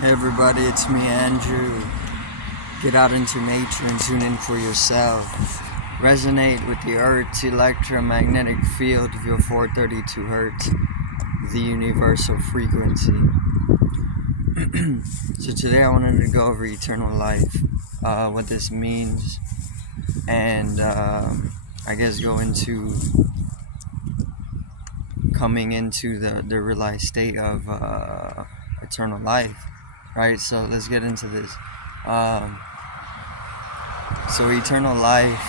Hey everybody, it's me, Andrew. Get out into nature and tune in for yourself. Resonate with the Earth's electromagnetic field of your 432 Hertz, the universal frequency. So today I wanted to go over eternal life, what this means, and I guess go into coming into the realized state of eternal life. Right, so let's get into this. So eternal life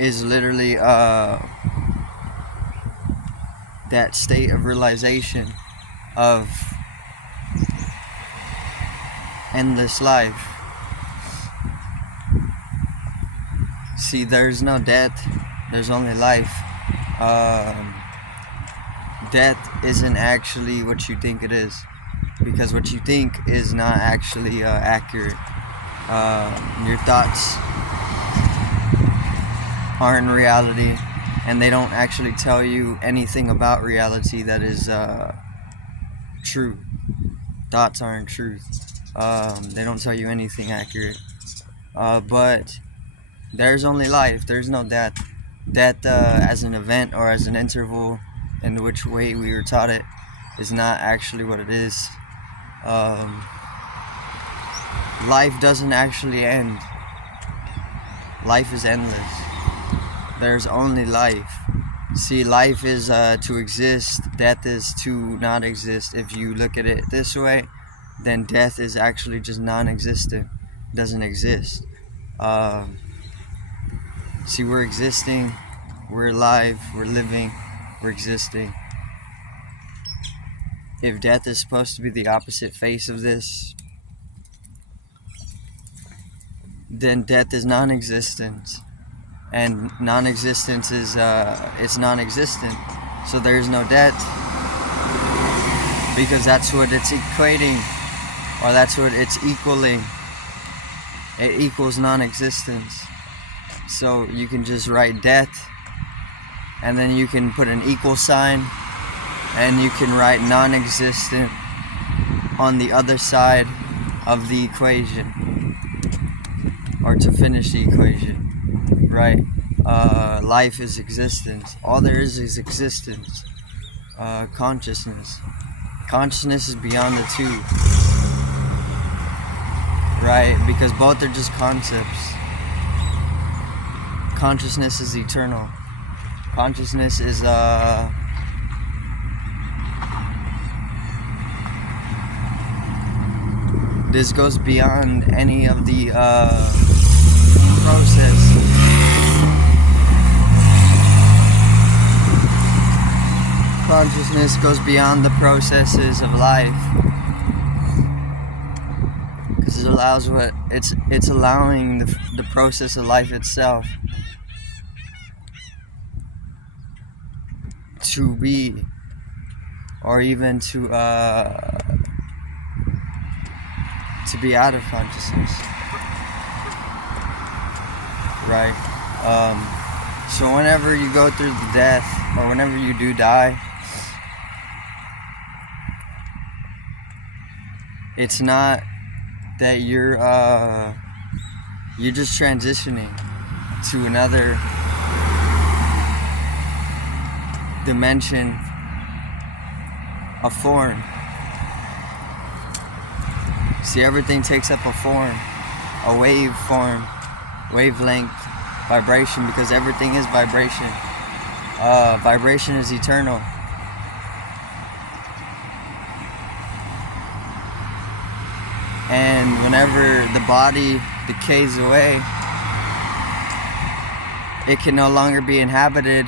is literally that state of realization of endless life. See, there's no death, there's only life. Death isn't actually what you think it is, because what you think is not actually accurate. Your thoughts aren't reality, and they don't actually tell you anything about reality that is true. Thoughts aren't truth. They don't tell you anything accurate. But there's only life, there's no death. Death as an event or as an interval in which way we were taught it is not actually what it is. Life doesn't actually end. Life is endless. There's only life. See, life is to exist, death is to not exist. If you look at it this way, then death is actually just non-existent. It doesn't exist. See, we're existing, we're alive, we're living, we're existing. If death is supposed to be the opposite face of this, then death is non-existence, and non-existence is it's non-existent. So there's no death, because that's what it's equating, or that's what it's equaling. It equals non-existence. So you can just write death, and then you can put an equal sign, and you can write non-existent on the other side of the equation, or to finish the equation, right? Life is existence. All there is existence. Consciousness. Consciousness is beyond the two, right? Because both are just concepts. Consciousness is eternal. Consciousness is this goes beyond any of the process. Consciousness goes beyond the processes of life, because it allows what it's allowing the process of life itself to be, or even to be out of consciousness, right? So whenever you go through the death, or whenever you do die, it's not that you're just transitioning to another dimension, a form. See, everything takes up a form, a wave form, wavelength, vibration, because everything is vibration. Vibration is eternal. And whenever the body decays away, it can no longer be inhabited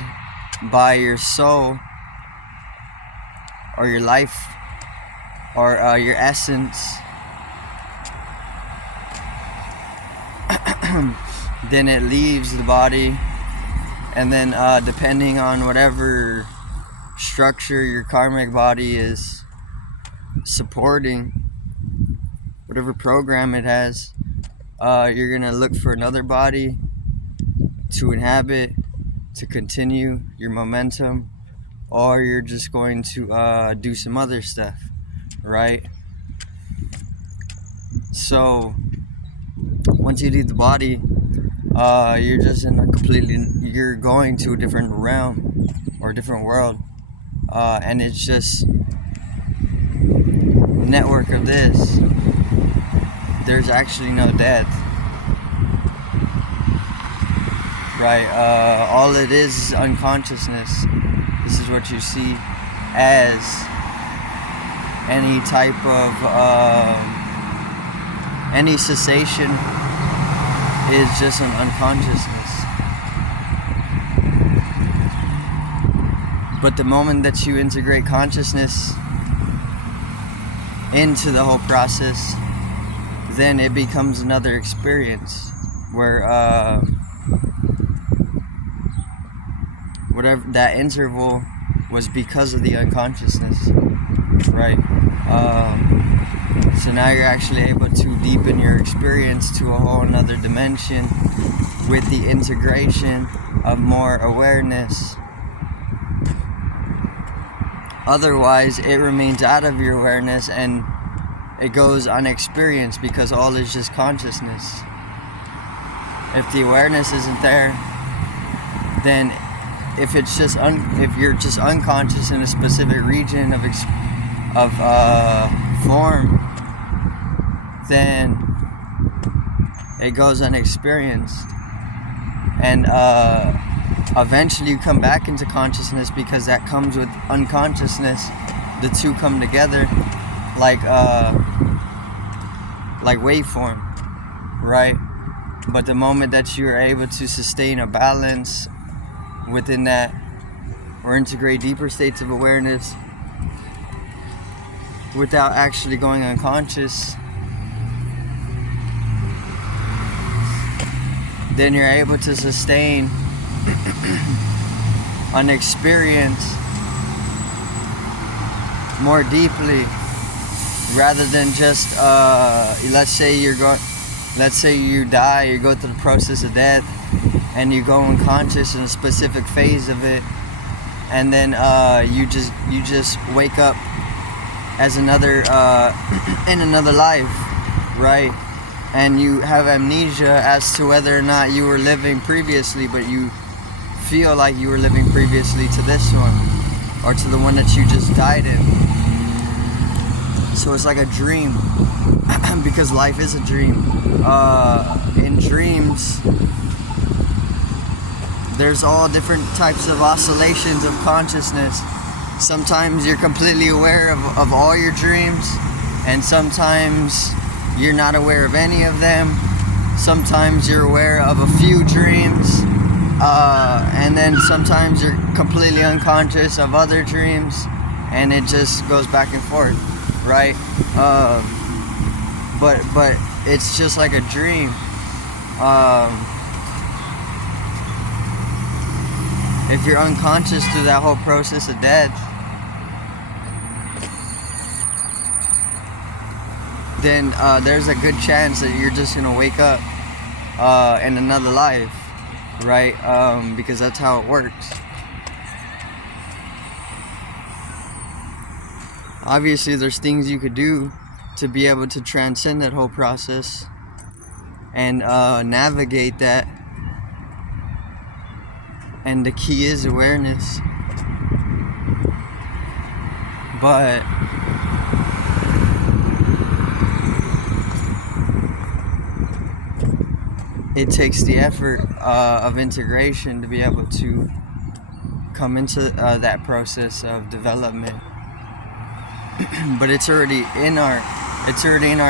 by your soul, or your life, or your essence. Then it leaves the body, and then depending on whatever structure your karmic body is supporting, whatever program it has, you're gonna look for another body to inhabit, to continue your momentum, or you're just going to do some other stuff, right? So once you leave the body, you're just in a you're going to a different realm or a different world, and it's just network of this. There's actually no death, right? All it is unconsciousness. This is what you see as any type of any cessation is just an unconsciousness. But the moment that you integrate consciousness into the whole process, then it becomes another experience where whatever that interval was because of the unconsciousness, right? So now you're actually able to deepen your experience to a whole another dimension with the integration of more awareness. Otherwise, it remains out of your awareness and it goes unexperienced because all is just consciousness. If the awareness isn't there, then if it's just if you're just unconscious in a specific region of form, then it goes unexperienced, and eventually you come back into consciousness because that comes with unconsciousness. The two come together like waveform, right? But the moment that you're able to sustain a balance within that, or integrate deeper states of awareness without actually going unconscious, then you're able to sustain an experience more deeply, rather than just let's say you die, you go through the process of death and you go unconscious in a specific phase of it, and then you just wake up as another in another life, right? And you have amnesia as to whether or not you were living previously, but you feel like you were living previously to this one, or to the one that you just died in. So it's like a dream, because life is a dream. In dreams, there's all different types of oscillations of consciousness. Sometimes you're completely aware of all your dreams, and sometimes you're not aware of any of them. Sometimes you're aware of a few dreams, and then sometimes you're completely unconscious of other dreams, and it just goes back and forth, right? But it's just like a dream. If you're unconscious through that whole process of death, then there's a good chance that you're just gonna wake up in another life, right? Because that's how it works. Obviously, there's things you could do to be able to transcend that whole process and navigate that. And the key is awareness. But it takes the effort of integration to be able to come into that process of development. But it's already in our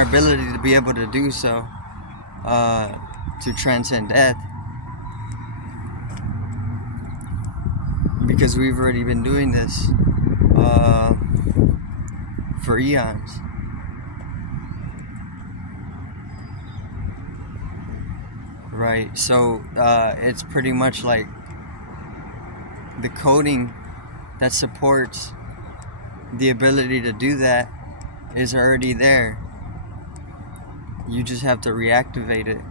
ability to be able to do so, to transcend death, because we've already been doing this for eons. Right, so it's pretty much like the coding that supports the ability to do that is already there. You just have to reactivate it.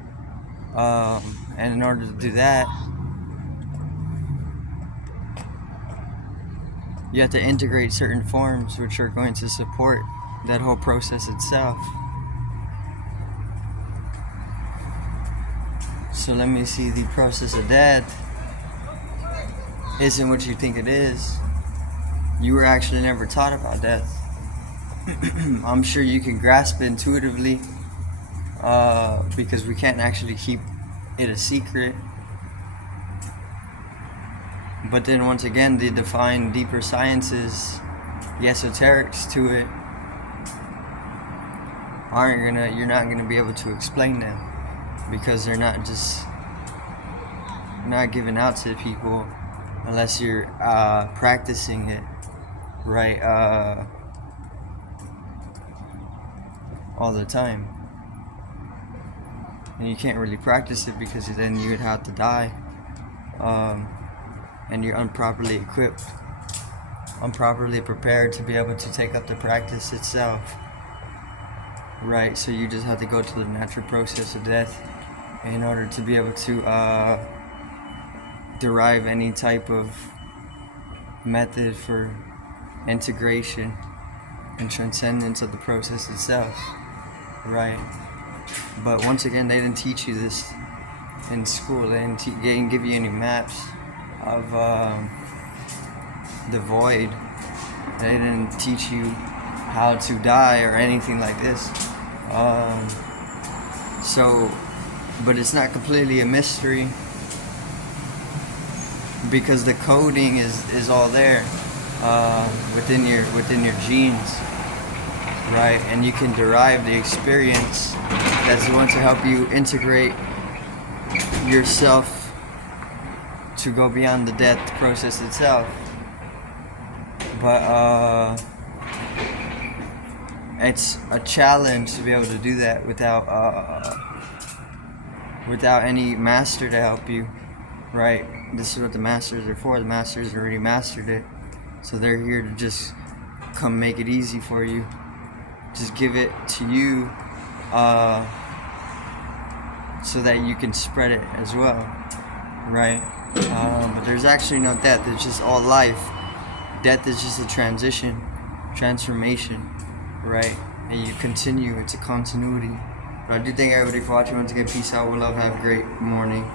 And in order to do that, you have to integrate certain forms which are going to support that whole process itself. So let me see, the process of death isn't what you think it is. You were actually never taught about death. I'm sure you can grasp it intuitively, because we can't actually keep it a secret. But then once again, the defined deeper sciences, the esoterics to it, you're not gonna be able to explain them, because they're not given out to people unless you're practicing it, right, all the time. And you can't really practice it because then you would have to die, and you're improperly equipped, improperly prepared to be able to take up the practice itself, right? So you just have to go to the natural process of death in order to be able to derive any type of method for integration and transcendence of the process itself, right? But once again, they didn't teach you this in school. They didn't give you any maps of the void. They didn't teach you how to die or anything like this. But it's not completely a mystery, because the coding is all there within your genes, right? And you can derive the experience that's going to help you integrate yourself to go beyond the death process itself. But it's a challenge to be able to do that without any master to help you, right? This is what the masters are for. The masters already mastered it, so they're here to just come make it easy for you, just give it to you, so that you can spread it as well, right? But there's actually no death. It's just all life. Death is just a transformation, right? And you continue. It's a continuity. But I do thank everybody for watching. Once again, peace out. We'll love. Have a great morning.